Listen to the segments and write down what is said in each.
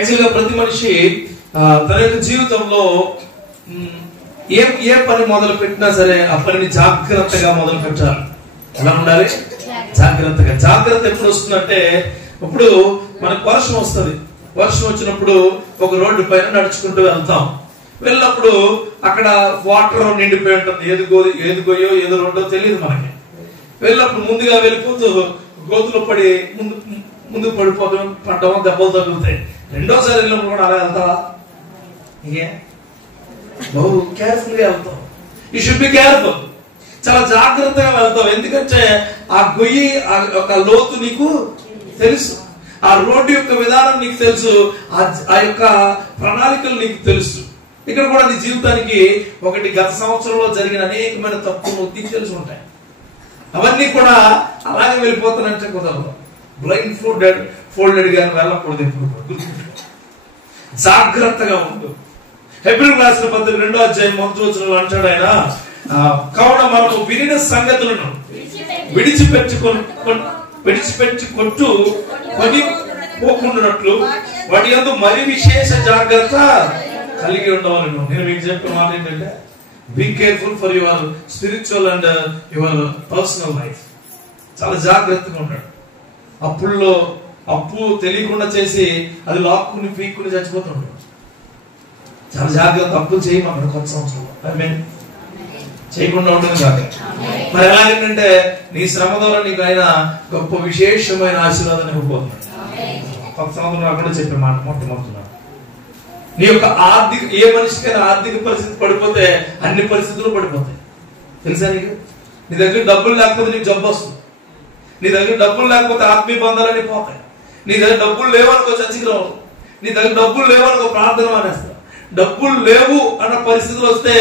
యాక్చువల్గా ప్రతి మనిషి తన యొక్క జీవితంలో ఏ పని మొదలు పెట్టినా సరే ఆ పనిని జాగ్రత్తగా మొదలు పెట్టాలి. ఎలా ఉండాలి? జాగ్రత్తగా. జాగ్రత్త ఎప్పుడు వస్తుందంటే, ఇప్పుడు మనకు వర్షం వస్తుంది. వర్షం వచ్చినప్పుడు ఒక రోడ్డు పైన నడుచుకుంటూ వెళ్తాం. వెళ్ళినప్పుడు అక్కడ వాటర్ నిండిపోయి ఉంటుంది. ఏది గోయో ఏదో రోడ్డో తెలియదు మనకి. వెళ్ళినప్పుడు ముందుగా వెళ్ళిపోతూ గోతులో పడి ముందుకు పడ్డం దెబ్బలు తగ్గుతాయి. రెండోసారి వెళ్ళినప్పుడు కూడా అలా వెళ్తావా? ఇంకే బహు కేర్ఫుల్ గా వెళ్తాం. You should be careful. చాలా జాగ్రత్తగా వెళ్తాం. ఎందుకంటే ఆ గొయ్యి ఒక లోతు నీకు తెలుసు, ఆ రోడ్డు యొక్క విధానం నీకు తెలుసు, ఆ యొక్క ప్రణాళికలు నీకు తెలుసు. ఇక్కడ కూడా నీ జీవితానికి ఒకటి గత సంవత్సరంలో జరిగిన అనేకమైన తప్పులు నీకు తెలిసి ఉంటాయి. అవన్నీ కూడా అలాగే వెళ్ళిపోతానంటే కుదరదు. బ్లైండ్ ఫోల్డెడ్ గాని వెళ్ళకూడదు. ఎప్పుడు జాగ్రత్తగా ఉండు. హెబ్రీయులకు రాసిన పత్రిక 2వ అధ్యాయం 1వ వచనంలో అంటాడు ఆయన, కావున మనము వినిన సంగతులను విడిచిపెట్టుకొట్టు కొని పోకుండానట్లు వాటి యందు మరి విశేష జాగ్రత్త కలిగి ఉండవాలను. నేను మీకు చెప్పిన మాట ఏంటంటే, be careful for your spiritual and your personal life. చాలా జాగ్రత్తగా ఉంటాడు. అప్పు తెలియకుండా చేసి అది లాక్కుని పీక్కుని చచ్చిపోతుంటాడు. చాలా జాగ్రత్త. అప్పులు చేయమన్నాడు కొత్త సంవత్సరంలో. చేయకుండా ఉంటుంది కాదు. మరి ఎలాగంటే నీ శ్రమ ద్వారా నీకు ఆయన గొప్ప విశేషమైన ఆశీర్వాదాన్ని ఇవ్వబోతున్నాడు. కొత్త సంవత్సరంలో అక్కడ చెప్పే మాట మొట్టమొదటి, నీ యొక్క ఏ మనిషికైనా ఆర్థిక పరిస్థితి పడిపోతే అన్ని పరిస్థితులు పడిపోతాయి. తెలుసా నీకు? నీ దగ్గర డబ్బులు లేకపోతే నీకు జబ్బు వస్తుంది. నీ దగ్గర డబ్బులు లేకపోతే ఆత్మీయ బంధాలన్నీ పోతాయి. నీ దగ్గర డబ్బులు లేవనుకో చర్చికి రావు. నీ దగ్గర డబ్బులు లేవనుకో ప్రార్థన మానేస్తావు. డబ్బులు లేవు అన్న పరిస్థితులు వస్తే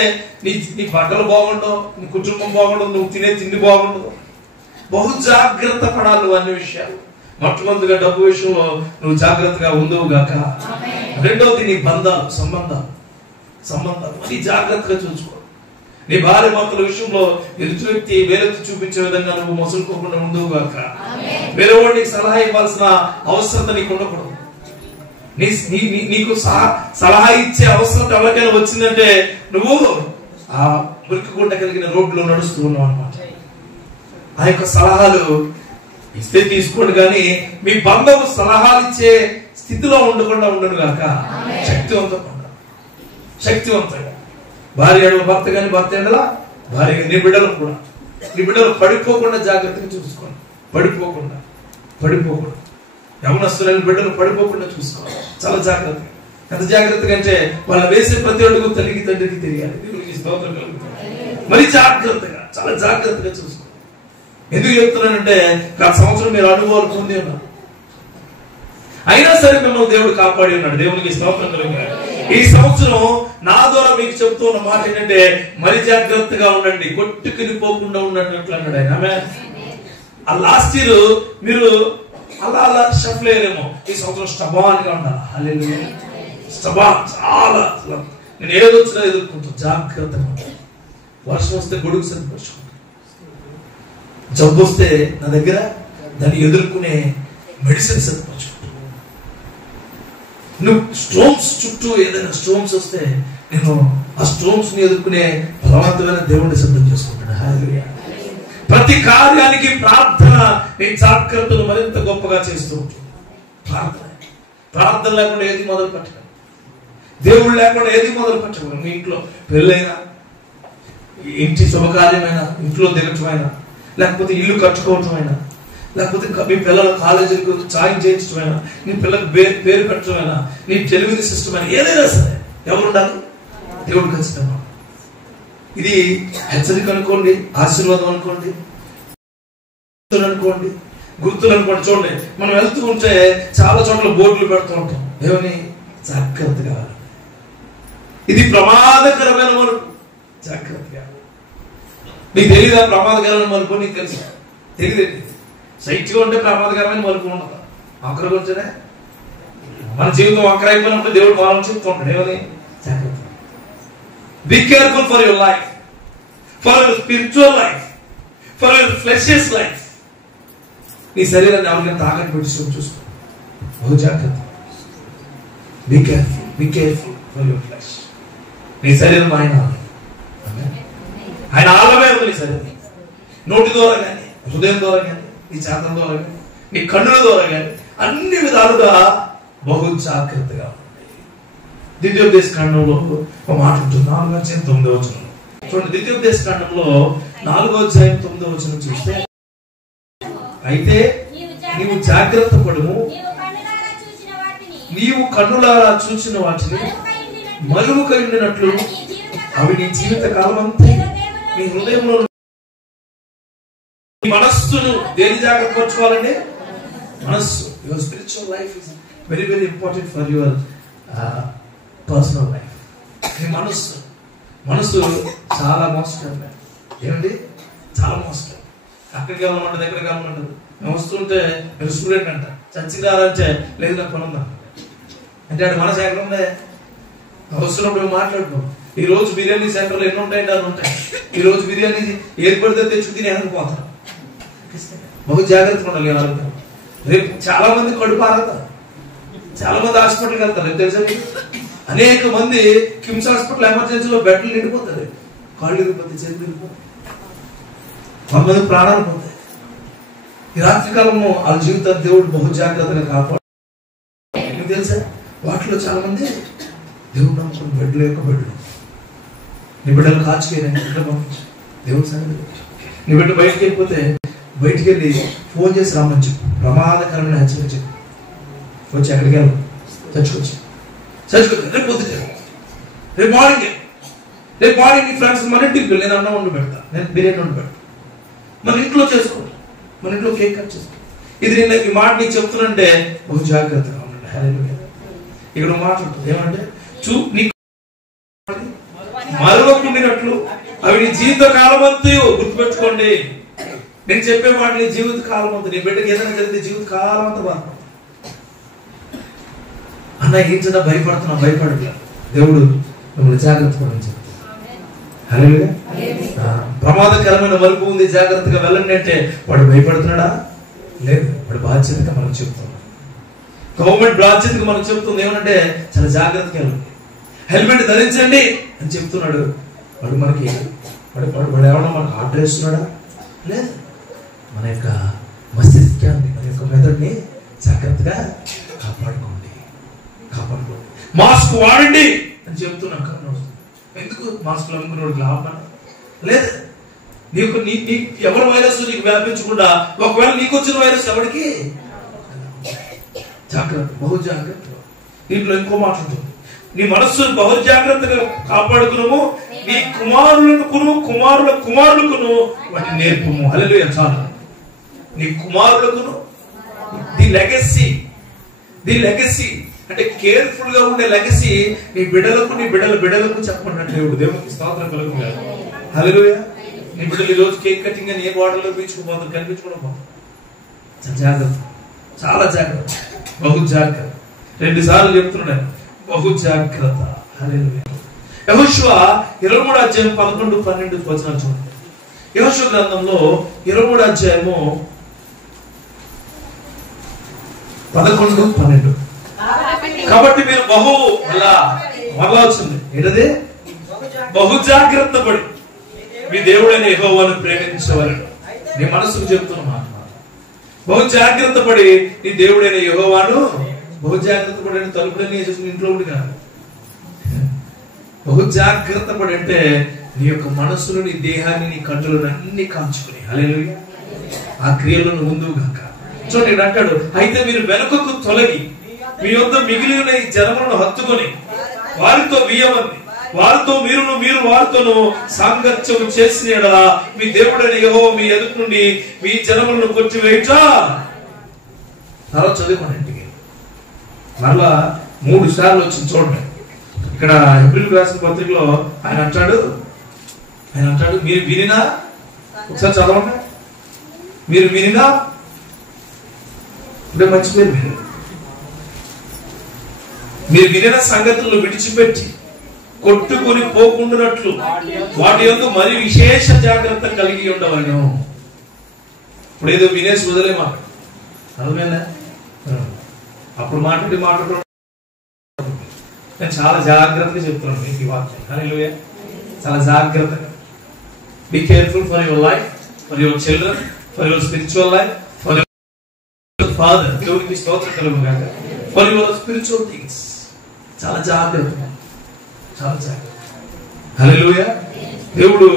నీ బట్టలు బాగుండవు, నీ కుటుంబం బాగుండదు, నువ్వు తినే తిండి బాగుండదు. బహు జాగ్రత్త పడాలి నువ్వు అన్ని విషయాలు. మొట్టమొదటిగా డబ్బు విషయంలో నువ్వు జాగ్రత్తగా ఉండవు గాక. రెండవది నీ సంబంధాలు నీ జాగ్రత్తగా చూసుకో. నీ భార్య భర్తల విషయంలో ఎదుటి వ్యక్తి వేరెత్తి చూపించే విధంగా నువ్వు మసులుకోకుండా ఉండవు గాక. వేరే వాడు నీకు సలహా ఇవ్వాల్సిన అవసరత నీకు ఉండకూడదు. నీకు సలహా ఇచ్చే అవసరం ఎవరికైనా వచ్చిందంటే నువ్వు ఆ మురికి గుంట కలిగిన రోడ్లో నడుస్తూ ఉన్నావు అనమాట. ఆ యొక్క సలహాలు ఇస్తే తీసుకోండి, కానీ మీ బంధం సలహాలు ఇచ్చే స్థితిలో ఉండకుండా ఉండను గాక. శక్తివంతంగా భార్య భర్త కానీ భర్త ఎండలా భార్య, నీ బిడ్డలు కూడా, నీ బిడ్డలు పడిపోకుండా జాగ్రత్తగా చూసుకోండి. పడిపోకుండా యవనస్తులైన బిడ్డలు పడిపోకుండా చూసుకోవాలి. చాలా జాగ్రత్తగా. ఎంత జాగ్రత్తగా అంటే వాళ్ళు వేసే ప్రతి అడుగు తల్లికి తండ్రికి తెలియాలి. స్తోత్రం కలుగుతుంది. మరి జాగ్రత్తగా, చాలా జాగ్రత్తగా చూసుకోవాలి. ఎందుకు చెప్తున్నానంటే గత సంవత్సరం మీరు అనుభవాలు పొంది ఉన్నారు. అయినా సరే మిమ్మల్ని దేవుడు కాపాడి ఉన్నాడు. దేవునికి స్తోత్రం కలుగుతుంది. ఈ సంవత్సరం నా ద్వారా మీకు చెప్తున్న మాట ఏంటంటే, మరి జాగ్రత్తగా ఉండండి, కొట్టుకుని పోకుండా ఉండండి అన్నాడు ఆయన. ఆ లాస్ట్ ఇయర్ మీరు అలా షఫ్ల్ అయ్యారేమో. ఈ సంవత్సరం స్టబాన్ గా ఉండాలి. హల్లెలూయా. స్టబాన్ చాలా నేను ఏదొచ్చినా ఎదుర్కొంటాను. జాగ్రత్తగా ఉంటాను. వర్షం వస్తే గొడుగు సరిపరుచుకుంటాను. జబ్బు వస్తే నా దగ్గర దాన్ని ఎదుర్కొనే మెడిసిన్ సరిపరుచుకుంటాను. నువ్వు స్టోన్స్ చుట్టూ ఏదైనా స్టోన్స్ వస్తే నేను ఆ స్టోన్స్ ని ఎదుర్కొనే బలవంతమైన దేవుడిని సిద్ధం చేసుకుంటాను. హల్లెలూయా. ప్రతి కార్యానికి ప్రార్థన నీ జాగ్రత్తలు మరింత గొప్పగా చేస్తూ ఉంటుంది. ప్రార్థన లేకుండా ఏది మొదలు పెట్టగలం. దేవుడు లేకుండా ఏది మొదలు పెట్టగలం. మీ ఇంట్లో పెళ్ళైనా, ఇంటి శుభకార్యమైనా, ఇంట్లో దిగటమైనా, లేకపోతే ఇల్లు కట్టుకోవటమైనా, లేకపోతే మీ పిల్లల కాలేజీలకు జాయిన్ చేయించడమైనా, నీ పిల్లలకు పేరు పెట్టడమైనా, నీ డెలివరీ సిస్టమ్ అయినా, ఏదైనా సరే ఎవరు ఉండాలి? దేవుడు ఖచ్చితంగా. ఇది హెచ్చరిక అనుకోండి, ఆశీర్వాదం అనుకోండి, గుర్తులు అనుకోండి. చూడండి, మనం వెళ్తూ ఉంటే చాలా చోట్ల బోర్డులు పెడుతూ ఉంటాం. ఏమని? జాగ్రత్తగా. ఇది ప్రమాదకరమైన మలుపు. జాగ్రత్తగా. నీకు తెలియదా ప్రమాదకరమైన మలుపు? నీకు తెలుసు? తెలియదు. సైట్గా ఉంటే ప్రమాదకరమైన మలుపు ఉండదు. అక్కడికి వచ్చేనే మన జీవితం అక్కడ అయిపోయినప్పుడు దేవుడు వాళ్ళని చెప్తూ ఉంటాడు. ఏమని? జాగ్రత్త. Be careful for your life, for your spiritual life, for your flesh's life. నీ శరీరాన్ని ఎవరికైనా తాకట్టు పెట్టి చూసుకో. బహు జాగ్రత్త. Be careful for your flesh. నీ శరీరం ఆయన ఆలమే ఉంది. నీ శరీరం నోటి ద్వారా కానీ, హృదయం ద్వారా కానీ, నీ చేతం ద్వారా కానీ, నీ కన్నుల ద్వారా కానీ అన్ని విధాలుగా బహు జాగ్రత్తగా ఉంది. ద్వితీయోపదేశ కాండంలో ఒక మాట ఉంటుంది, 4:9 చూడండి. ద్వితీయోపదేశ కాండంలో 4:9 చూస్తే, అయితే నీవు జాగ్రత్త పడుము, నీవు కన్నులారా చూచిన వాటిని మరుముకై ఉండినట్లు అవి నీ జీవిత కాలమంతా నీ హృదయంలో. మనస్సును దేని జాగ్రత్త పరచుకోవాలండి? మనస్సు. Your spiritual life is very very important for your personal life. నీ మనస్సు చాలా మోసకరం. ఏమండి? చాలా మోసకరం. అక్కడికి వెళ్ళమంటది, ఎక్కడికి వెళ్ళమంటది. మేము వస్తుంటే మీరు స్టూడెంట్ అంట, చచ్చినారంటే లేదు నాకు పని ఉందా అంటే అక్కడ మనసు ఎక్కడ ఉందే? వస్తున్నప్పుడు మాట్లాడుకో. ఈ రోజు బిర్యానీ సెంటర్లో ఎన్ని ఉంటాయంటే అని ఉంటాయి. ఈ రోజు బిర్యానీ ఏర్పడితే తెచ్చుకు తిని వెనకపోతారు. బహు జాగ్రత్తగా ఉండాలి ఆరోగ్యం. రేపు చాలా మంది కడుపు ఆరతారు, చాలా మంది హాస్పిటల్కి వెళ్తారు. రేపు తెలుసా అనేక మంది కిమ్స్ హాస్పిటల్ ఎమర్జెన్సీలో బెడ్లు నిండిపోతారు. కాళ్ళు ఇరిగిపోతాయి, చేతులు ఇరిగిపోతాయి, కొంతమంది ప్రాణాలు పోతాయి. ఈ రాత్రికాలము వాళ్ళ జీవితాన్ని దేవుడు బహు జాగ్రత్తగా కాపాడు. మీకు తెలుసా వాటిలో చాలా మంది దేవుడు నమ్ముకుని బెడ్లు యొక్క బెడ్లు. నీ బిడ్డలు కాచుకేయని పంపించు దేవుడు సంగతి. నీ బిడ్డ బయటికి వెళ్ళిపోతే బయటికి వెళ్ళి ఫోన్ చేసి రమ్మని చెప్పు, ప్రమాదకరమైన హెచ్చరిక చెప్పు. వచ్చి ఎక్కడికి వెళ్ళాలి, చచ్చుకొచ్చి రేపు పొద్దుటే, రేపు మార్నింగ్ నీ ఫ్రెండ్స్ మన ఇంటికి వెళ్ళి నేను అన్నం వండి పెడతా, నేను బిర్యానీ వండి పెడతా, మన ఇంట్లో చేసుకో, మన ఇంట్లో కేక్ కట్ చేసుకో. ఇది నేను ఈ మాట నీకు చెప్తున్నంటే బహు జాగ్రత్తగా ఉండండి. ఇక్కడ మాట ఉంటుంది ఏమంటే మరొకటినట్లు అవి నీ జీవిత కాలమంతా గుర్తుపెట్టుకోండి. నేను చెప్పే మాట నీ జీవిత కాలం అంతా, నీ బిడ్డకి ఏదైనా జరిగితే జీవిత కాలం అంతా బాధ. అన్న ఏం చేద్దా భయపడుతున్నా, భయపడట్లా. దేవుడు మిమ్మల్ని జాగ్రత్త పడింది. హల్లెలూయా. ప్రమాదకరమైన మలుపు ఉంది, జాగ్రత్తగా వెళ్ళండి అంటే వాడు భయపడుతున్నాడా? లేదు, వాడు బాధ్యతగా మనకు చెప్తున్నాడు. గవర్నమెంట్ బాధ్యతగా మనకు చెప్తుంది ఏమనంటే చాలా జాగ్రత్తగా వెళ్ళండి, హెల్మెట్ ధరించండి అని చెప్తున్నాడు. వాడు మనకి వాడు ఎవరన్నా మనకు ఆర్డర్ ఇస్తున్నాడా? లేదు. మన యొక్క మస్తిష్కాన్ని, మన యొక్క మెదడుని జాగ్రత్తగా కాపాడుకోండి. మాస్క్ వాడండి అని చెప్తున్నాం. ఎందుకు మాస్కులు అమ్ముకున్నాడు లాభం లేదు. నీకు ఎవరి వైరస్ నీకు వ్యాపించకుండా, ఒకవేళ నీకు వచ్చిన వైరస్ ఎవరికి జాగ్రత్త, బహు జాగ్రత్త. దీంట్లో ఇంకో మాట ఉంటుంది, నీ మనస్సును బహు జాగ్రత్తగా కాపాడుకును, నీ కుమారుల కుమారులకును వాటిని నేర్పుము. హల్లెలూయా. చాలు. నీ కుమారులకును ది లెగసీ అంటే కేర్ఫుల్ గా ఉండే లెగసీ నీ బిడ్డలకు, నీ బిడ్డలకు చెప్పండి. దేవుడికి స్తోత్రం కలుగుతుంది. హల్లెలూయా. నీ బిడ్డలు ఈ రోజు కేక్ కటింగ్ అని ఏ బాటల్లో పీల్చుకుపోతారు, కనిపించుకోవడం పోతారు. జాగ్రత్త, చాలా జాగ్రత్త, బహు జాగ్రత్త. 2 సార్లు చెప్తున్నాడు బహు జాగ్రత్త. హల్లెలూయా. యెహోషువ 23వ అధ్యాయం 11, 12 వచనాలు చూడండి. యెహోషువ గ్రంథంలో 23వ అధ్యాయము 11, 12. కాబట్టి మీరు మరలా వచ్చింది ఏంటది? బహు జాగ్రత్త పడి మీ దేవుడైన యెహోవాను ప్రేమించవలెను. నీ మనసుకు చెప్తున్నా, బహు జాగ్రత్త పడి నీ దేవుడైన యెహోవాను, బహు జాగ్రత్త పడి తలుపులన్నీ వేసేసుకుని ఇంట్లో ఉండి కాదు. బహు జాగ్రత్త పడి అంటే నీ యొక్క మనస్సును, నీ దేహాన్ని, నీ కన్నులను అన్ని కాల్చుకుని, హల్లెలూయా, ఆ క్రియలను ముందు గాక. చూడండి ఇక్కడ అంటాడు, అయితే మీరు వెనుకకు తొలగి మీ యొద్ద మిగిలి ఉన్న ఈ జనములను హత్తుకొని వారితో బియ్యమని, వారితో మీరు వారితోను సాంగత్యం చేసిన యెడల మీ దేవుడైన యెహోవా మీ ఎదుట నుండి మీ జనములను కొట్టివేయుట. తర్వాత చదువుకోండి ఇంటికి. మరలా 3 సార్లు వచ్చింది చూడండి. ఇక్కడ హెబ్రీయులకు రాసిన పత్రికలో ఆయన అంటాడు మీరు వినినా, ఒకసారి చదవండి, మీరు వినినా, ఇప్పుడే మర్చిపోయారు, మీరు వినిన సంగతులను విడిచిపెట్టి కొట్టుకొని పోకుండానట్లు వాటి యందు మరి విశేష జాగ్రత్త కలిగి ఉండవలను. ఇప్పుడు ఏదో వినేసి వదిలే మాట అర్థమైందా? అప్పుడు మాట్లాడి నేను చాలా జాగ్రత్తగా చెప్తున్నాను మీకు ఈ వాక్యం. హల్లెలూయా. చాలా జాగ్రత్తగా. Be careful for your life, for your children, for your spiritual life, for your father. దేవునికి స్తోత్రం కలుగును గాక. For your spiritual things. చాలా జాగ్రత్తగా, చాలా జాగ్రత్త. హల్లెలూయా. దేవుడు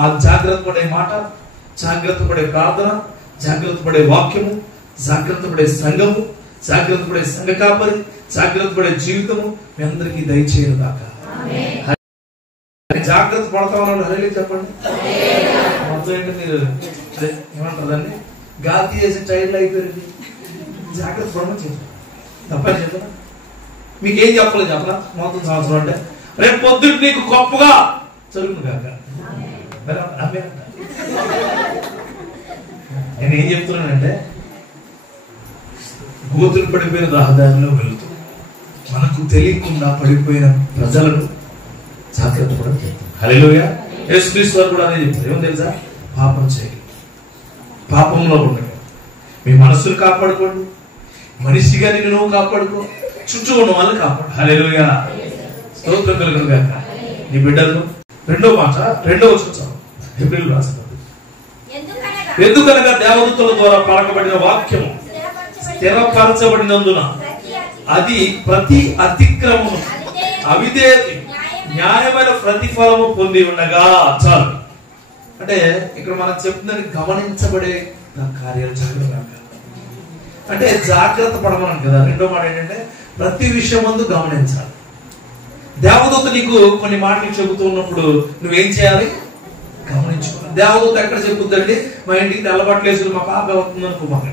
ఆ జాగ్రత్త పడే మాట, జాగ్రత్త పడే ప్రార్థన, జాగ్రత్త పడే వాక్యము, జాగ్రత్త పడే సంఘము, జాగ్రత్త పడే సంఘ కాపరి, జాగ్రత్త పడే జీవితము మీ అందరికీ దయచేయను గాక. జాగ్రత్త పడతా ఉన్నాడు. హల్లెలూయా చెప్పండి. మొత్తం ఏంటి మీరు ఏమంటారు దాన్ని గాలి చేసి టైర్లు అయిపోయింది. జాగ్రత్త పడమని చెప్పాను. తప్పని చెప్పనా? మీకేం చెప్పలేదు చెప్పరా? మొత్తం సంవత్సరం అంటే రేపు పొద్దున్న నీకు గొప్పగా జరుగును కాక. నేను ఏం చెప్తున్నానంటే, గోతులు పడిపోయిన రహదారిలో వెళుతూ మనకు తెలియకుండా పడిపోయిన ప్రజలను జాగ్రత్త పడడం చెప్తాను. హల్లెలూయా. యేసుక్రీస్తు వారు కూడా అదే చెప్తారు. ఏమో తెలుసా? పాపం చేయాలి, పాపంలో ఉండగా మీ మనస్సును కాపాడుకోండి, మనిషిగా నిన్ను నువ్వు కాపాడుకో, చుట్టూ ఉన్న వాళ్ళని కాపాడు. హల్లెలూయా. స్తోత్రం కలుగును గాక. నీ బిడ్డలు రెండో మాట, రెండో వచనం హెబ్రీయులకు రాసిన ఎందుకనగా దేవదూతల ద్వారా పలకబడిన వాక్యము స్థిరపరచబడినందున అది ప్రతి అతిక్రమము అవిధేయత న్యాయమైన ప్రతిఫలము పొంది ఉండగా. చాలు. అంటే ఇక్కడ మనం చెప్తుందని గమనించబడే కార్యాలు జరగదు. అంటే జాగ్రత్త పడమన్నాను కదా. రెండో మాట ఏంటంటే ప్రతి విషయం ముందు గమనించాలి. దేవదూత నీకు కొన్ని మాటలు చెబుతూ ఉన్నప్పుడు నువ్వేం చేయాలి? గమనించుకోవాలి. దేవదూత ఎక్కడ చెప్పుద్దండి? మా ఇంటికి తెల్లబట్టలు వేసుకుని మా పాప అవుతుంది అనుకోమాక.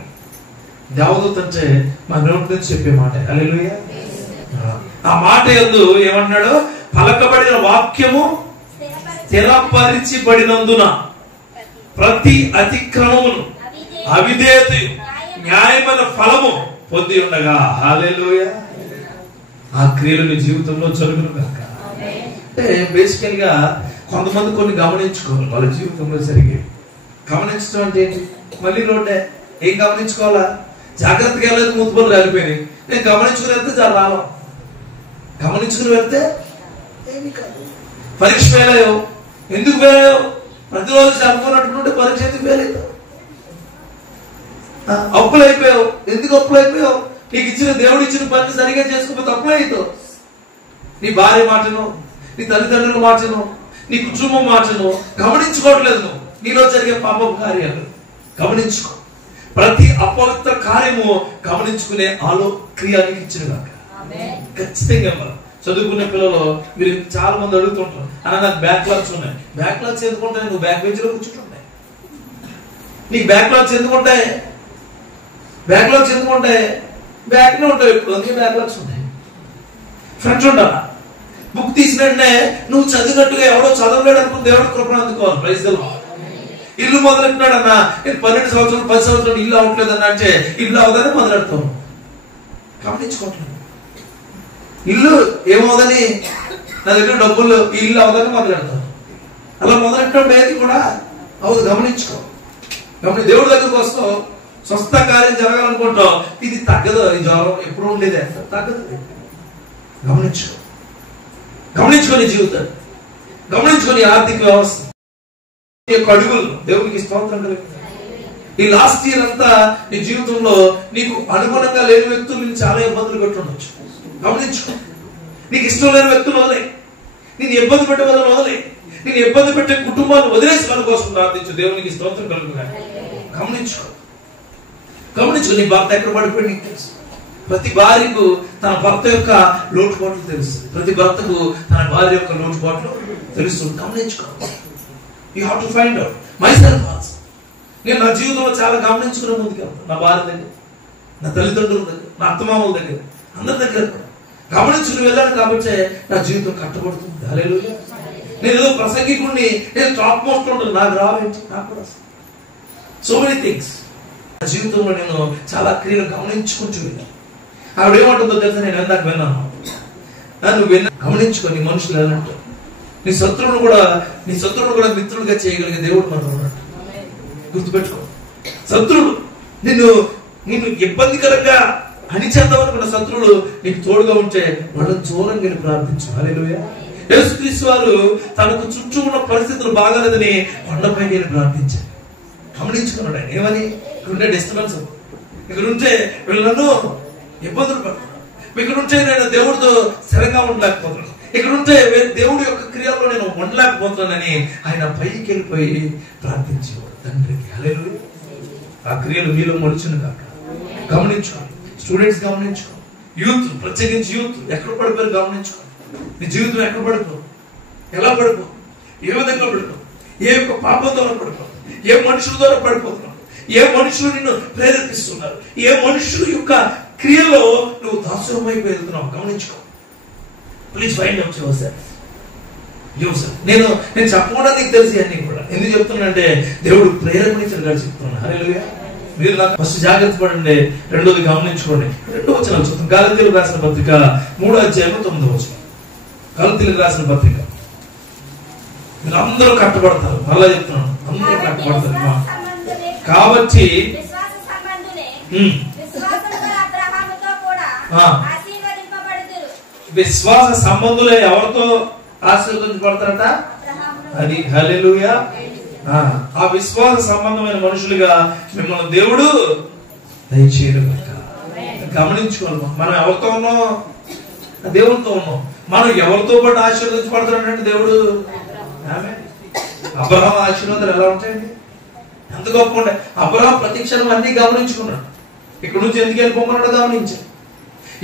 దేవదూత అంటే మా నోటి నుంచి చెప్పే మాట. హల్లెలూయా. ఆ మాట యందు ఏమన్నాడు? పలకబడిన వాక్యము స్థిరపరిచబడినందున ప్రతి అతిక్రమమును అవిధేయత న్యాయమైన ఫలము పొంది ఉండగా. హల్లెలూయా. ఆ క్రియలు నీ జీవితంలో జరుగును కాక. అంటే బేసికల్ గా కొంతమంది కొన్ని గమనించుకోవాలి వాళ్ళ జీవితంలో జరిగే. గమనించడం అంటే ఏంటి? మళ్ళీ రోడ్డే ఏం గమనించుకోవాలా? జాగ్రత్తగా వెళ్ళలేదు, మూతుపళ్ళు రాలిపోయినాయి. నేను గమనించుకుని వెళ్తే చాలా రావడం. గమనించుకుని వెళ్తే ఏమి కాదు. పరీక్ష ఫెయిల్ అయ్యావు. ఎందుకు ఫెయిల్ అయ్యావు? ప్రతిరోజు చదువుకున్నట్టుంటే పరీక్ష ఎందుకు ఫెయిల్ అవుతావు? అప్పులు అయిపోయావు. ఎందుకు అప్పులు అయిపోయావు? నీకు ఇచ్చిన దేవుడు ఇచ్చిన పని సరిగా చేసుకోకపోతే అప్పులు అవుతావు. నీ భార్య మాటను, నీ తల్లిదండ్రుల మాటను, నీ కుటుంబం మాటను గమనించుకోవట్లేదు. నువ్వు నీలో జరిగే పాపపు కార్యాలు గమనించుకో. ప్రతి అపవిత్ర కార్యము గమనించుకునే క్రియానికి ఇచ్చిన కాక. ఖచ్చితంగా చదువుకునే పిల్లలు మీరు చాలా మంది అడుగుతుంటారు, అన్న నాకు బ్యాక్లాగ్స్ ఉన్నాయి. బ్యాక్లాగ్స్ ఎందుకుంటాయి? నువ్వు బ్యాక్ బెంచ్ లో కూర్చుంటుంటాయి. నీకు బ్యాక్లాగ్స్ ఎందుకుంటాయి? బ్యాక్లాగ్స్ ఎందుకుంటాయి? బ్యాక్ లో ఉంటావు ఎప్పుడు, అందుకే బ్యాక్లాగ్స్ ఉంటాయి. ఫ్రెండ్స్ ఉంటారా? బుక్ తీసిన వెంటనే నువ్వు చదివినట్టుగా ఎవడో చదవలేడు అనుకుని దేవుడు కృపను అందుకోవాలి. Praise the lord. ఇల్లు మొదలెట్టినాడు అన్న, నేను 12 సంవత్సరాలు 10 సంవత్సరాలు ఇల్లు అవ్వట్లేదు అన్న అంటే ఇల్లు అవదని మొదలెడతావు. గమనించుకోవట్లేదు. ఇల్లు ఏమవుదని నా దగ్గర డబ్బులు ఈ ఇల్లు అవదని మొదలెడతావు. అలా మొదలెట్టడం ఏది కూడా అవదు. గమనించుకో. దేవుడి దగ్గరకు వస్తావు, స్వస్థ కార్యం జరగాలనుకుంటావు, ఇది తగ్గదు. ఈ జ్వరం ఎప్పుడు ఉండేదే తగ్గదు. గమనించుకో. గమనించుకొని జీవితాన్ని గమనించుకొని ఆర్థిక వ్యవస్థ అడుగులు దేవునికి స్తోత్రం కలిగి. ఈ లాస్ట్ ఇయర్ అంతా నీ జీవితంలో నీకు అనుగుణంగా లేని వ్యక్తులు నేను చాలా ఇబ్బందులు పెట్టుండొచ్చు. గమనించుకో. నీకు ఇష్టం లేని వ్యక్తులు వదిలే, నేను ఇబ్బంది పెట్టే వదలు వదిలే, నేను ఇబ్బంది పెట్టే కుటుంబాన్ని వదిలేసి మన కోసం ప్రార్థించు. దేవునికి స్తోత్రం కలుగుతాను. గమనించుకో. గమనించుకో. నీ భర్త ఎక్కడ పడిపోయి నీకు తెలుసు. ప్రతి భార్యకు తన భర్త యొక్క లోటుపాట్లు తెలుస్తుంది. ప్రతి భర్తకు తన భార్య యొక్క లోటుపాట్లు తెలుస్తుంది. గమనించుకో. You have to find out myself also. నేను నా జీవితంలో చాలా గమనించుకునే ముందుకు వెళ్తాను. నా భార్య దగ్గర, నా తల్లిదండ్రుల దగ్గర, నా అత్తమామల దగ్గర, అందరి దగ్గర గమనించుకుని వెళ్ళాను. కాబట్టి నా జీవితం కట్టబడుతుంది. హల్లెలూయా. నేను ఏదో ప్రసంగికుడిని, నేను టాప్ మోస్ట్ ఉంటాను, నాకు రావేంటి? నాకు కూడా సో మెనీ థింగ్స్. నా జీవితంలో నేను చాలా క్రియలు గమనించుకుంటూ వెళ్ళాను. ఆవిడ ఏమంటుందో తెలుసా? నేను ఎందాక విన్నాను. నువ్వు విన్నా గమనించుకొని మనుషులు వెళ్ళంటావు. నీ శత్రువును కూడా మిత్రులుగా చేయగలిగే దేవుడు మనకు ఉన్నాడు. గుర్తుపెట్టుకో. శత్రువుడు నిన్ను ఇబ్బందికరంగా అణిచేద్దామనుకున్న శత్రువులు నీకు తోడుగా ఉంటే వాళ్ళని దూరంగా వెళ్ళి ప్రార్థించు. హల్లెలూయా. యేసుక్రీస్తు వారు తనకు చుట్టూ ఉన్న పరిస్థితులు బాగాలేదని కొండపైకి వెళ్ళి ప్రార్థించారు. గమనించుకున్నాడు ఆయన. ఏమని? ఇక్కడుంటే డిస్టర్బెన్స్, ఇక్కడుంటే వీళ్ళు నన్ను ఇబ్బందులు పడుతున్నారు, ఇక్కడుంటే నేను దేవుడితో స్థిరంగా ఉండలేకపోతున్నాను, ఇక్కడుంటే దేవుడి యొక్క క్రియల్లో నేను ఉండలేకపోతున్నానని ఆయన పైకి వెళ్ళిపోయి ప్రార్థించేవాడు తండ్రికి. హల్లెలూయా. ఆ క్రియలు మీలో మొలిచిన కాక గమనించుకోండి. స్టూడెంట్స్ గమనించుకో. యూత్, ప్రత్యేకించి యూత్ ఎక్కడ పడిపోయారు గమనించుకో. నీ జీవితం ఎక్కడ పడిపో, ఎలా పడిపో, ఏ విధంగా పడిపో, ఏ యొక్క పాపం ద్వారా పడిపో, ఏ మనుషుల ద్వారా పడిపోతున్నావు, ఏ మనుషులు నిన్ను ప్రేరేపిస్తున్నారు, ఏ మనుషుల యొక్క క్రియలో నువ్వు దాసురమైపోయి వెళ్తున్నావు గమనించుకో. Please find out yourself. నేను చెప్పకుండా నీకు తెలిసి అన్ని కూడా ఎందుకు చెప్తున్నానంటే దేవుడు ప్రేరేపణించగా చెప్తున్నాను. హల్లెలూయా. మీరు నాకు ఫస్ట్ జాగ్రత్త పడండి. రెండోది గమనించుకోండి. 2వ వచనం చూద్దాం. గలతీయులకు రాసిన పత్రిక 3వ అధ్యాయం 9వ వచనం. గలతీయులకు రాసిన పత్రిక. మీరు అందరూ కట్టబడతారు. మళ్ళా చెప్తున్నాను, అందరూ కట్టబడతారు. కాబట్టి విశ్వాస సంబంధులే ఎవరితో ఆశీర్వదించబడతారట? అది. హల్లెలూయా. ఆ విశ్వాస సంబంధమైన మనుషులుగా మిమ్మల్ని దేవుడు దయచేయడు. గమనించుకోవాలి. మనం ఎవరితో ఉన్నాం? దేవుడితో ఉన్నాం. మనం ఎవరితో పాటు ఆశీర్వదించబడతాడంటే దేవుడు. అబ్రహాం ఆశీర్వాదాలు ఎలా ఉంటాయండి? ఎంత గొప్ప ఉండే. అబ్రహాం ప్రతి క్షణం అన్ని గమనించుకున్నాడు. ఇక్కడ నుంచి ఎందుకు వెళ్ళిపోమన్నాడో గమనించాడు,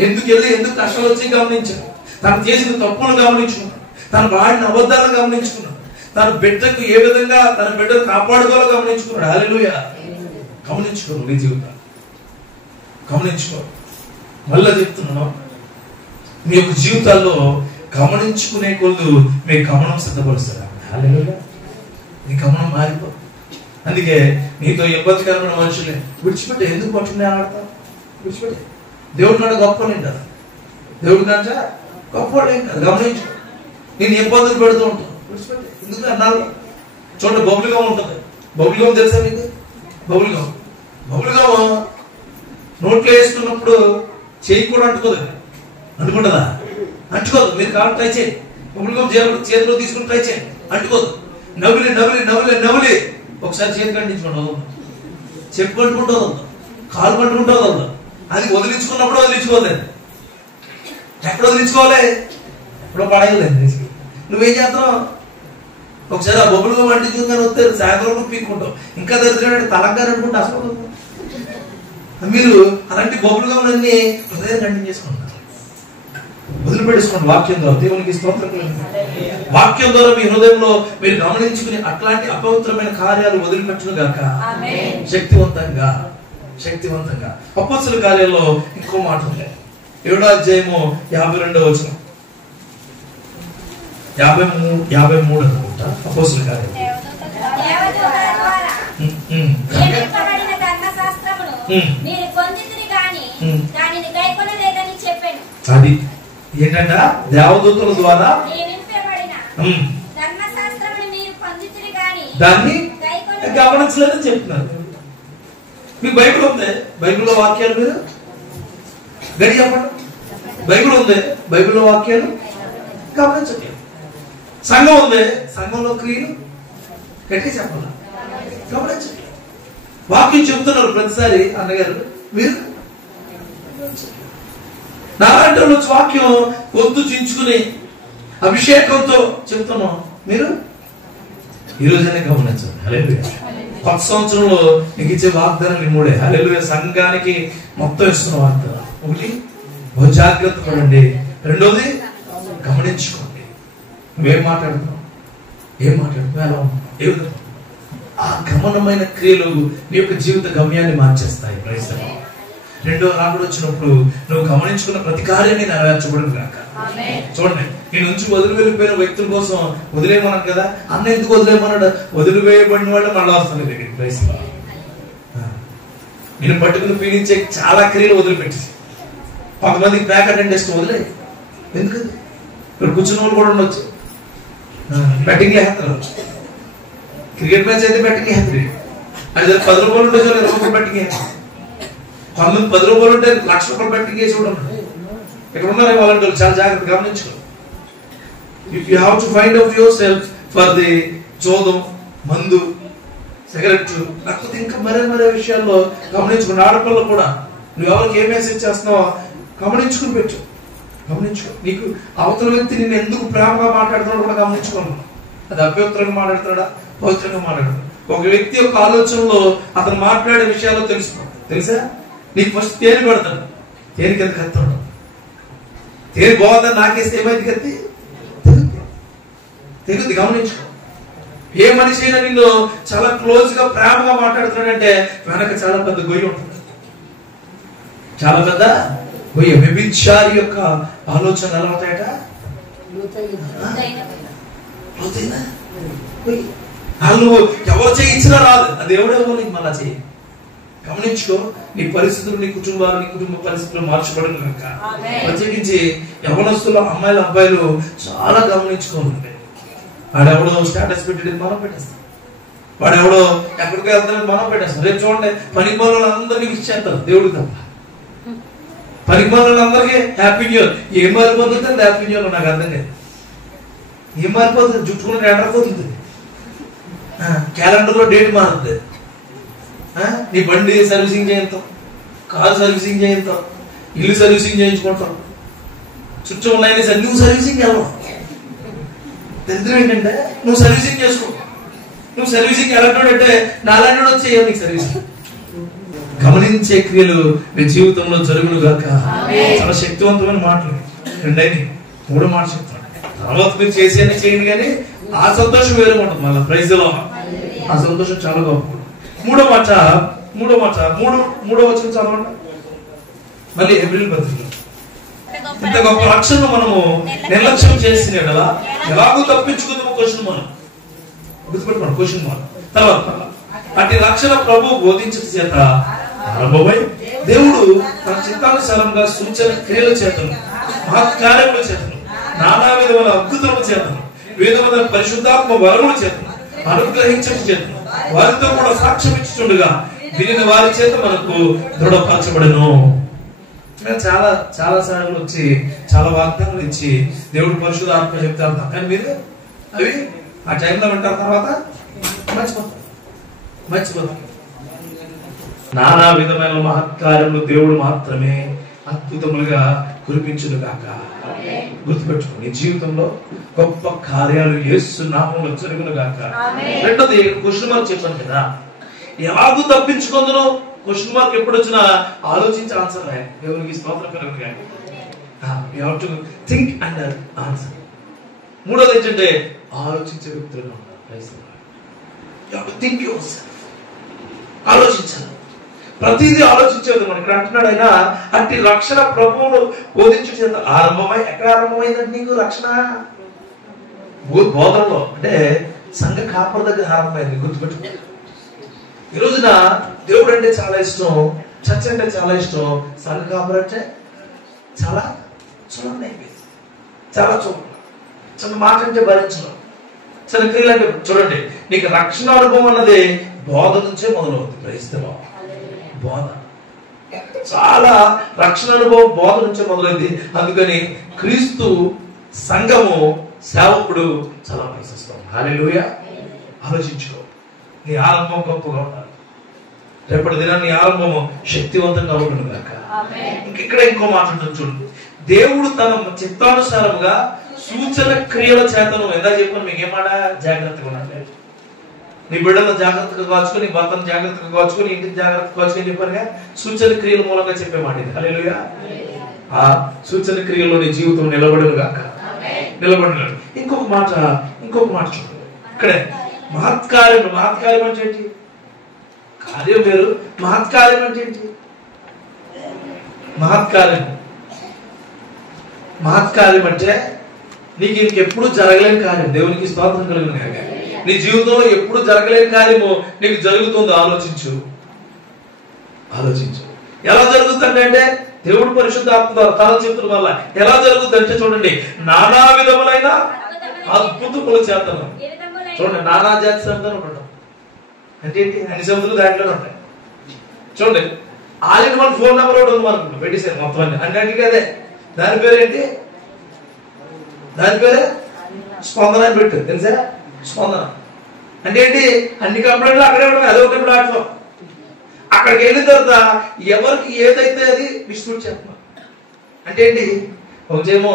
ఎందుకు వెళ్ళి ఎందుకు కష్టాలు వచ్చి గమనించాడు, తను చేసిన తప్పులు గమనించుకున్నాడు, తను వాడిన అబద్ధాలను గమనించుకున్నాడు, తన బిడ్డకు ఏ విధంగా తన బిడ్డను కాపాడుకోవాలో గమనించుకున్నాడు. హల్లెలూయా. గమనించుకోరు నీ జీవితాన్ని, గమనించుకో. మళ్ళా చెప్తున్నాను, మీ యొక్క జీవితాల్లో గమనించుకునే కొద్దు మీ గమనం సిద్ధపరుస్తారు. హల్లెలూయా. నీ గమనం మారిపో. అందుకే నీతో ఇబ్బందికరమైన మనుషులే విడిచిపెట్టి ఎందుకు పట్టుకునే ఆడతావు? విడిచిపెట్టి. దేవుడు నాడు గొప్ప నింటారు. దేవుడు కంటే గొప్పవాడు ఏం కాదు. గమనించు. నేను ఇబ్బందులు పెడుతూ ఉంటాను. విడిచిపెట్టి. ఎందుకు అన్నాడు? చూడండి, బబుల్గం ఉంటుంది. బబుల్గం తెలుసా మీకు? బబుల్గం నోట్లో వేసుకున్నప్పుడు చేయి కూడా అంటుకోదు. అంటుకుంటుందా? అంటుకోదు. మీరు కావాలి ట్రై చేయండి. బబుల్గం చేతిలో తీసుకుని ట్రై చేయండి. అంటుకోదు. నవ్వులి నవ్వులి నవ్వులి నవ్వులి ఒకసారి చేతి కంటించుకుంటూ చెప్పు పట్టుకుంటూ కాలు పట్టుకుంటూ అది వదిలించుకున్నప్పుడు వదిలించుకోలేదు. ఎక్కడ వదిలించుకోవాలి? ఎప్పుడో పడగలేదు. నువ్వేం చేస్తున్నావు? ఒకసారి ఆ బొబ్బులుగా వండించుకుని వస్తే సాయంత్రం పీక్కుంటావు. ఇంకా దరిద్రం తలంగారు అనుకుంటే అసలు మీరు అలాంటి బొబ్బులుగాలన్నీ హృదయం ఖండించేసుకుంటారు. వదిలిపెట్టేసుకోండి వాక్యం ద్వారా. దేవునికి స్తోత్రం. వాక్యం ద్వారా మీ హృదయంలో మీరు గమనించుకుని అట్లాంటి అపవిత్రమైన కార్యాలు వదిలిపెట్టును గాక. శక్తివంతంగా అపొస్తలుల కార్యాల్లో ఇంకో మాట ఉంది. 7వ అధ్యాయము 52వ వచనం, 53 అనుకుంటా. అపొస్తలుల కార్యం. అది ఏంటంట? దేవదూతల ద్వారా దాన్ని గమనించలేదని చెప్తున్నారు. మీకు బైబిల్ ఉంది. బైబిల్లో వాక్యాలు మీరు గడి చెప్పండి. బైబిల్ ఉంది. బైబిల్లో వాక్యాలు గమనించండి. సంఘం ఉంది. సంఘంలో క్రియలు గట్టి చెప్పండి. గమనించండి. వాక్యం చెప్తున్నారు ప్రతిసారి అన్నగారు. మీరు నారాయణ వచ్చి వాక్యం వద్దు చించుకుని అభిషేకంతో చెప్తున్నాం. మీరు ఈ రోజైనా గమనించండి. హల్లెలూయా. కొత్త సంవత్సరంలో నీకు ఇచ్చే వాగ్దానాలు 3. హల్లెలూయా. సంఘానికి మొత్తం ఇస్తున్న వాగ్దానం. 1 జాగ్రత్త పడండి. 2వది గమనించుకోండి. నువ్వేం మాట్లాడుతున్నావు, ఎలా ఉన్నావు, ఏ విధంగా. ఆ గమనమైన క్రియలు నీ యొక్క జీవిత గమ్యాన్ని మార్చేస్తాయి. Praise the lord. 2వ రాకడ వచ్చినప్పుడు నువ్వు గమనించుకున్న ప్రతి కార్యాన్ని నెరవేర్చబడును గాక. చూడండి, నీ నుంచి వదిలి వెళ్ళిపోయిన వ్యక్తుల కోసం వదిలేయమన్నాడు కదా. అన్న ఎందుకు వదిలేయమన్నాడు? వదిలివేయబడిన వాళ్ళు మళ్ళీ వస్తుంది దగ్గరికి. Praise the Lord. నేను పట్టుకుని పీడించే చాలా క్రియలు వదిలిపెట్టేసి కొంతమందికి బ్యాక్ అటెండెన్స్ వదిలే. ఎందుకు? ఇక్కడ కూర్చున్న వాళ్ళు కూడా ఉండొచ్చు. బెట్టింగ్ వేస్తారు. క్రికెట్ మ్యాచ్ అయితే బెట్టింగ్ వేస్తారు. అది 10 రూపాయలు ఉండొచ్చు, 20 రూపాయలు బెట్టింగ్ వేస్తారు. కొంతమంది 10 రూపాయలు ఉంటే ₹1,00,000 బెట్టింగ్ వేసి కూడా ఉన్నారు. ఇక్కడ ఉన్నారు వాళ్ళంటే చాలా జాగ్రత్తగా గమనించుకో. If you have to find out yourself for the జోదం, మందు, సిగరెట్, లేకపోతే ఇంకా మరే విషయాల్లో గమనించుకుని ఆడపిల్లలు కూడా నువ్వు ఎవరికి ఏ మెసేజ్ చేస్తున్నావో గమనించుకుని పెట్టు. గమనించుకో. నీకు అవతల వ్యక్తి నిన్ను ఎందుకు ప్రేమగా మాట్లాడుతున్నాడు కూడా గమనించుకోను. అది అభ్యంతరంగా మాట్లాడుతున్నాడా, పవిత్రంగా మాట్లాడుతున్నాడు. ఒక వ్యక్తి యొక్క ఆలోచనలో అతను మాట్లాడే విషయాల్లో తెలుసా? నీకు ఫస్ట్ తేనె పెడతాడు. తేనెకి ఎంత కత్తి ఉండదు. తేనె బాగుందని నాకేస్తే ఏమైంది? కత్తి తెగుద్ది. గమనించుకో. ఏ మనిషి అయినా నిన్ను చాలా క్లోజ్ గా ప్రేమగా మాట్లాడుతున్నాడంటే వెనక చాలా పెద్ద గొయ్యి ఉంటుంది. చాలా పెద్ద గొయ్యి. వ్యభిచారి యొక్క ఆలోచన ఎలా అవుతాయట? వాళ్ళు ఎవరు చేయించినా రాదు, అది ఎవడెవరో నీకు మళ్ళా చేయి. గమనించుకో. నీ పరిస్థితులు, నీ కుటుంబాలు, నీ కుటుంబ పరిస్థితులు మార్చబడను కనుక ప్రత్యేకించి యవనస్తులు, అమ్మాయిలు, అబ్బాయిలు చాలా గమనించుకోవాలి. వాడెవడో స్టేటస్ పెట్టి మనం పెట్టేస్తాం. వాడెవడో ఎక్కడికి వెళ్తానని మనం పెట్టేస్తాం. రేపు చూడండి, పనికి వాళ్ళందరినీ విష్ చేస్తారు దేవుడు తప్ప. పనికి వాళ్ళందరికీ హ్యాపీ న్యూ ఇయర్. ఏం మారిపోతుంది హ్యాపీ న్యూ ఇయర్? నాకు అర్థం కాదు. ఏం మారిపోతుంది? జుట్టుకుని ఎండకపోతుంది. క్యాలెండర్ లో డేట్ మారుతుంది. నీ బండి సర్వీసింగ్ చేయిస్తాం, కారు సర్వీసింగ్ చేయిస్తాం, ఇల్లు సర్వీసింగ్ చేయించుకుంటాం. చుట్టూ ఉన్నాయని సార్ నువ్వు సర్వీసింగ్ వెళ్ళవు. దరిద్రం ఏంటంటే నువ్వు సర్వీసింగ్ చేసుకో. నువ్వు సర్వీసింగ్ ఎలాంటి అంటే నాలాంటి వచ్చేయాలి నీకు సర్వీసింగ్. గమనించే క్రియలు నీ జీవితంలో జరుగును గాక. చాలా శక్తివంతమైన మాటలు. 2 మాట చెప్తాను. తర్వాత మీరు చేసేది చేయండి, కానీ ఆ సంతోషం వేరే ఉంటుంది. మళ్ళీ ప్రైజ్ లో ఆ సంతోషం చాలా గొప్ప. మూడో వచనం చదవండి మళ్ళీ. ఏప్రిల్ 10. ఇంత గొప్ప రక్షణ మనము నిర్లక్ష్యం చేసిన కదా ఎలాగో తప్పించుకుందాము? క్వశ్చన్ మనం గుర్తుపెట్టుకోండి. క్వశ్చన్ మనం తర్వాత అట్టి రక్షణ ప్రభు బోధించడం చేత ఆరంభమై దేవుడు తన చిత్తానుసారంగా సూచన క్రియల చేతను, మహత్కార్యముల చేతను, నానా విధమైన అద్భుతముల చేతను, వివిధమైన పరిశుద్ధాత్మ వరముల చేతను అనుగ్రహించడం చేతను వారితో కూడా సాక్ష్యం ఇచ్చుండగా వినిన వారి చేత మనకు దృఢపరచబడను. చాలా చాలా సార్లు వచ్చి చాలా వాగ్దానాలు ఇచ్చి దేవుడు పరిశుద్ధాత్మ చెప్తారు, కానీ మీరు అవి ఆ టైంలో వింటారు, తర్వాత మర్చిపోతారు. నానా విధమైన మహత్కార్యములు దేవుడు మాత్రమే అద్భుతములుగా కురిపించును గాక. గుర్తుపెట్టుకో, నీ జీవితంలో గొప్ప కార్యాలు యేసు నామములో జరుగును గాక. రెండోది క్వశ్చన్ మార్క్ చెప్పాను కదా, ఎలాగూ తప్పించుకుందును. క్వశ్చన్ మార్క్ ఎప్పుడు వచ్చినా ఆలోచించి ఆన్సర్ రాయాలి. దేవునికి స్తోత్రం కలుగును గాక. You have to think and answer. మూడోది ఏంటంటే ఆలోచించే వ్యక్తులుగా ఉండాలి. You have to think your self. ఆలోచించాలి. ప్రతిదీ ఆలోచించేది. మన ఇక్కడ అంటున్నాడు ఆయన, అట్టి రక్షణ ప్రభువును బోధించడం చేత ఆరంభమై. ఎక్కడ ఆరంభమైందంటే నీకు రక్షణ బోధనలో, అంటే సంఘ కాపర దగ్గర ఆరంభమైంది. గుర్తుపెట్టుకో. ఈ రోజున దేవుడు అంటే చాలా ఇష్టం, చర్చ్ అంటే చాలా ఇష్టం, సంఘ కాపర అంటే చాలా చూడండి, చాలా చిన్న మాట అంటే భరించడం, చిన్న క్రియలు అంటే చూడండి. నీకు రక్షణ అనుభవం అన్నది బోధ నుంచే మొదలవుతుంది. క్రైస్తవం బోధ, చాలా రక్షణ అనుభవం బోధ నుంచే మొదలైంది. అందుకని క్రీస్తు సంఘము సేవకుడు చాలా ప్రశస్తం. హల్లెలూయా. ఆలోచించుకో, నీ ఆరంభం గొప్పగా ఉండాలి. రేపటి దినాన్ని ఆరంభము శక్తివంతంగా ఉంటుంది కాక. ఇక్కడ ఇంకో మాట ఉంటుంది చూడండి, దేవుడు తన చిత్తానుసారముగా సూచన క్రియల చేతను. ఎంత చెప్పాను మీకు, ఏమాట జాగ్రత్తగా ఉండాలి. నీ బిడ్డలను జాగ్రత్తగా కాచుకొని, భర్తను జాగ్రత్తగా కాచుకొని, ఇంటిని జాగ్రత్తగా కాచుకొని చెప్పారుగా, సూచన క్రియల మూలంగా చెప్పే మాట ఇది. హల్లెలూయా. ఆ సూచన క్రియలో నీ జీవితం నిలబడను గాక, నిలబడను. ఇంకొక మాట చూడండి ఇక్కడే, మహత్కార్యం. మహత్కార్యం అంటే ఏంటి? కార్యం వేరు, మహత్కార్యం అంటే ఏంటి? మహత్కార్యం అంటే నీకు ఇంకెప్పుడు జరగలేని కార్యం. దేవునికి స్తోత్రం కలుగును గాక. నీ జీవితంలో ఎప్పుడు జరగలేని కార్యము నీకు జరుగుతుందో ఆలోచించు. ఎలా జరుగుతుంది అంటే దేవుడు పరిశుద్ధాత్మ ద్వారా తన చెప్తున్న వల్ల ఎలా జరుగుతుంది అంటే చూడండి, నానా విధములైన అద్భుతముల చేతను. చూడండి, నానా జాతి శబ్దాలు ఉండటం అంటే ఏంటి? అన్ని శబ్దాలు దాంట్లోనే ఉంటాయి. చూడండి, ఆల్రెడీ మన ఫోన్ నెంబర్ ఒకటి ఉంది మనకు పెట్టేసారు మొత్తం అన్నింటికీ అదే. దాని పేరేంటి? దాని పేరే స్పందన అని పెట్టు. తెలుసా? స్పందన అంటే ఏంటి? అన్ని కంప్లైంట్లు అక్కడే ఉంటాయి, అదే ఒకటి ప్లాట్ఫామ్. అక్కడికి వెళ్ళిన తర్వాత ఎవరికి ఏదైతే అది డిస్ట్రిబ్యూట్ చేస్తున్నాం. అంటే ఏంటి? ఒకటేమో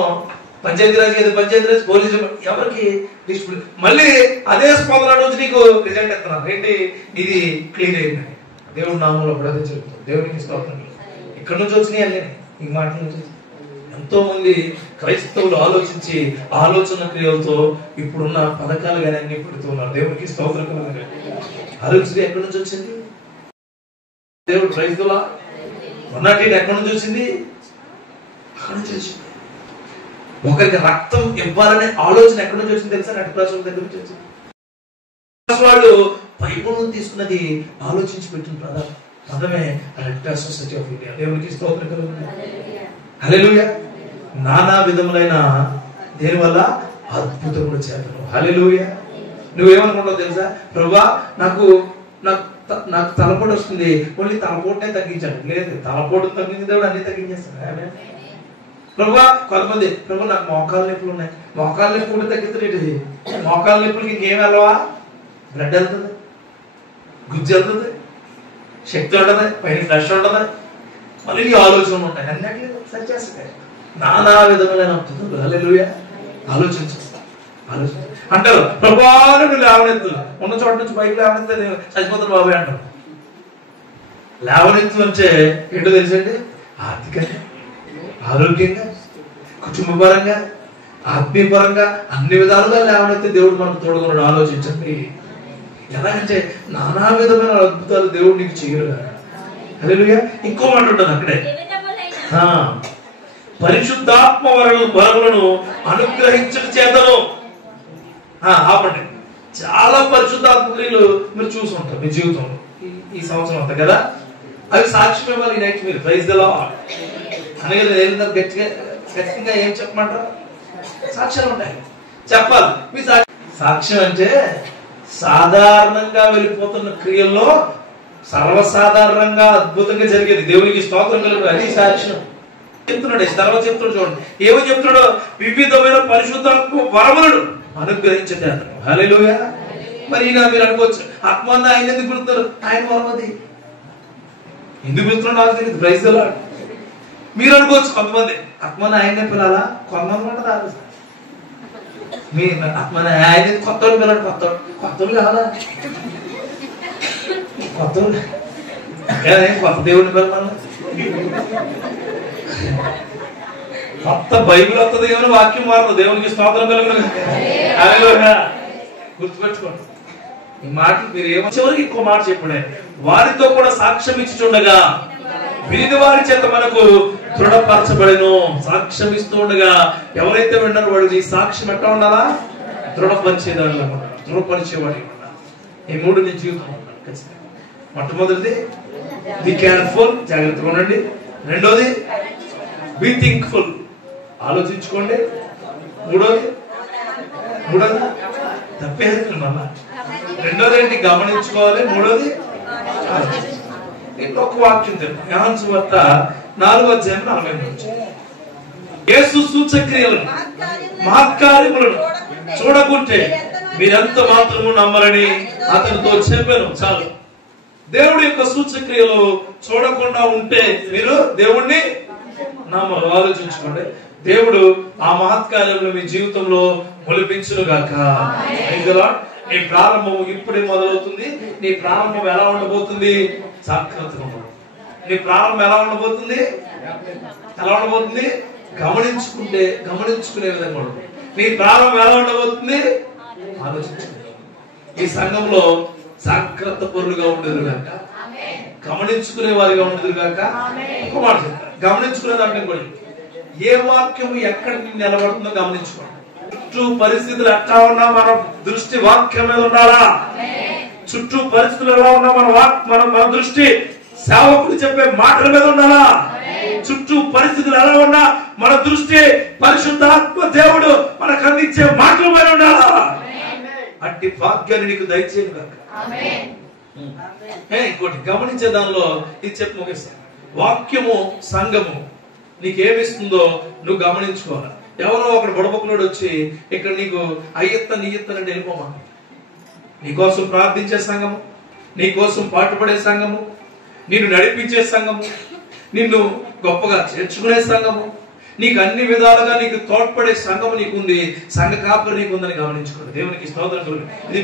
పంచాయతీరాజ్, ఏదో పంచాయతీరాజ్, పోలీసు, ఎవరికి డిస్ట్రిబ్యూట్. మళ్ళీ అదే స్పందన నుంచి నీకు రిజల్ట్ ఇస్తున్నాను. ఏంటి? ఇది క్లీన్ అయింది. దేవుడి నామంలో కూడా అదే జరుగుతుంది. దేవునికి స్తోత్రం. ఇక్కడ నుంచి వచ్చినాయి అన్నీ ఈ మాటల నుంచి. ఎంతో మంది క్రైస్తవులు ఆలోచించి ఆలోచన క్రియలతో ఇప్పుడున్న పథకాలు కానీ అన్ని పెడుతున్నారు. దేవునికి స్తోత్రం. ఆలోచన ఎక్కడి నుంచి వచ్చింది? దేవుడు క్రైస్తవుల ఉన్నట్టు ఎక్కడి నుంచి వచ్చింది? అక్కడి నుంచి వచ్చింది. ఒకరికి రక్తం ఇవ్వాలనే ఆలోచన ఎక్కడి నుంచి వచ్చింది తెలుసా? రెడ్ క్రాస్ దగ్గర నుంచి వచ్చింది. వాళ్ళు బైబిల్ తీసుకున్నది ఆలోచించి పెట్టిన పదమే red cross society of India. దేవునికి స్తోత్రం. హల్లెలూయా. నానా విధములైన దేని వల్ల అద్భుతములు చేతను. హల్లెలూయా. నువ్వేమనుకుంటావు తెలుసా? ప్రభువా నాకు తలపోటు వస్తుంది, ఓన్లీ తలపోటునే తగ్గించాను. లేదు, తలపోటు తగ్గించేవాడు అన్ని తగ్గించేస్తాను. ప్రభువా కొంతమంది, ప్రభు నాకు మోకాలు నొప్పులు ఉన్నాయి, మోకాలు నొప్పి కూడా తగ్గిస్తుంది. మోకాలు నొప్పులకి ఇంకేం వెళ్ళవా? బ్లడ్ వెళ్తుంది, గుజ్జు వెళ్తుంది, శక్తి ఉంటుంది, పైన ఫ్లెష్ ఉంటుంది, మళ్ళీ నీ ఆలోచనలు ఉంటాయి, అన్నట్లు సరి చేస్తాయి. నానా విధములైన హల్లెలూయా. ఆలోచించు అంటారు. ప్రభాను నువ్వు లేవనెత్తు, ఉన్న చోట నుంచి బైక్ లేవనెత్తే చచ్చిపోతారు బాబాయ్ అంటారు. లేవనెత్తు అంటే ఏంటో తెలుసండి? ఆర్థికంగా, ఆరోగ్యంగా, కుటుంబపరంగా, ఆత్మీయపరంగా అన్ని విధాలుగా లేవనెత్తే దేవుడు మనకు తోడుకున్నాడు. ఆలోచించండి. ఎలాగంటే నానా విధమైన అద్భుతాలు దేవుడు నీకు చేయరు. హల్లెలూయా. ఇంకో మాట ఉంటుంది అక్కడే, పరిశుద్ధాత్మ వరములను అనుగ్రహించక చేతను. ఆపండి. చాలా పరిశుద్ధాత్మ క్రియలు మీరు చూసి ఉంటారు మీ జీవితంలో ఈ సంవత్సరం అంతా కదా. అవి సాక్ష్యం ఇవ్వాలి ఈ నైట్. మీరు ప్రైజ్ ది లార్డ్ అనగా గట్టిగా ఏం చెప్పమంటారు? సాక్ష్యాలు ఉంటాయి, చెప్పాలి. మీ సాక్ష్యం అంటే సాధారణంగా వెళ్ళిపోతున్న క్రియల్లో సర్వసాధారణంగా అద్భుతంగా జరిగేది. దేవునికి స్తోత్రం కలుగు. అది సాక్ష్యం. చెప్తున్నాడు తర్వాత చెప్తున్నాడు. చూడండి ఏమో చెప్తున్నాడు? వివిధమైన పరిశుద్ధాత్మ వరములను అనుగ్రహించండి అతను. హల్లెలూయా. మరి ఈయన మీరు అనుకోవచ్చు, ఆత్మాన్ని ఆయన ఎందుకు పిలుస్తారు? ఆయన వరమది ఎందుకు పిలుస్తున్నాడు నాకు తెలియదు. Praise the Lord. మీరు అనుకోవచ్చు కొంతమంది, ఆత్మాన్ని ఆయనే పిలాలా? కొంతమంది మాట రాదు. మీ ఆత్మాన్ని ఆయన కొత్త పిల్లడు, కొత్త కాదా? కొత్త దేవుడిని పిల్లలు, కొత్త బైబిల్ వస్తుంది ఏమైనా వాక్యం మారదు. దేవునికి స్తోత్రం కలుగును. హల్లెలూయా. గుర్తుపెట్టుకోండి ఈ మాటలు. మీరు ఏమో చివరికి ఇంకో మాట చెప్పండి. వారితో కూడా సాక్ష్యం ఇచ్చుచుండగా వీధి వారి చేత మనకు దృఢపరచబడెను. సాక్ష్యం ఇస్తూ ఉండగా ఎవరైతే విన్నారో వాడు ఈ సాక్ష్యం ఎట్లా ఉండాలా? దృఢపరిచేదాన్ని ఉండాలి, దృఢపరిచేవాడి ఉండాలి. ఈ మూడు నీ జీవితం ఉండాలి ఖచ్చితంగా. మొట్టమొదటిది బి కేర్ఫుల్, జాగ్రత్తగా ఉండండి. రెండోది బి థింక్ఫుల్, ఆలోచించుకోండి. మూడోది తప్పేది మళ్ళా. రెండోది ఏంటి? గమనించుకోవాలి. మూడోది ఇంకొక వాక్యం తెలుసు. యోహాను సువార్త 4:40. యేసు సూచక్రియలను మహత్కార్యములను చూడకుంటే మీరెంత మాత్రము నమ్మరని అతనితో చెప్పాను. చాలు. దేవుడి యొక్క సూచక్రియలు చూడకుండా ఉంటే మీరు దేవుణ్ణి నమ్మరు. ఆలోచించుకోండి. దేవుడు ఆ మహత్కార్యములు మీ జీవితంలో మొలిపించును గాక. నీ ప్రారంభం ఇప్పుడే మొదలవుతుంది. నీ ప్రారంభం ఎలా ఉండబోతుంది? జాగ్రత్తగా ఉండదు. నీ ప్రారంభం ఎలా ఉండబోతుంది? గమనించుకునే విధంగా ఉండదు. నీ ప్రారంభం ఎలా ఉండబోతుంది? ఆలోచించుకుంటే. ఈ సంఘంలో జాగ్రత్త పరులుగా ఉండేది కాక, గమనించుకునే వారిగా ఉండేది కాక. ఒక మాట చెప్తాను, గమనించుకునే దాంట్లో కూడా ఏ వాక్యం ఎక్కడ నిలబడుతుందో గమనించుకోండి. చుట్టూ పరిస్థితులు ఎట్లా ఉన్నా మన దృష్టి వాక్యం మీద ఉండాలా? చుట్టూ పరిస్థితులు ఎలా ఉన్నా మన దృష్టి సేవకుడు చెప్పే మాటల మీద ఉండాలా? చుట్టూ పరిస్థితులు ఎలా ఉన్నా మన దృష్టి పరిశుద్ధాత్మ దేవుడు మనకు అందించే మాటల మీద ఉండాలా? అట్టి భాగ్యాన్ని నీకు దయచేయను కాక. ఇంకోటి గమనించే దానిలో ఇది చెప్పి ముగిస్తాను. వాక్యము సంఘము నీకేమిస్తుందో నువ్వు గమనించుకోవాలి. ఎవరో ఒకడు బుడబుక్కలోడు వచ్చి ఇక్కడ నీకు నీయత్తనంటే వెళ్ళిపోమా. నీకోసం ప్రార్థించే సంఘము, నీకోసం పాటుపడే సంఘము, నిన్ను నడిపించే సంఘము, నిన్ను గొప్పగా చేర్చుకునే సంఘము, నీకు అన్ని విధాలుగా నీకు తోడ్పడే సంఘము నీకుంది, సంఘ కాపురి నీకుందని గమనించుకోండి. దేవునికి స్తోత్రం. ఇది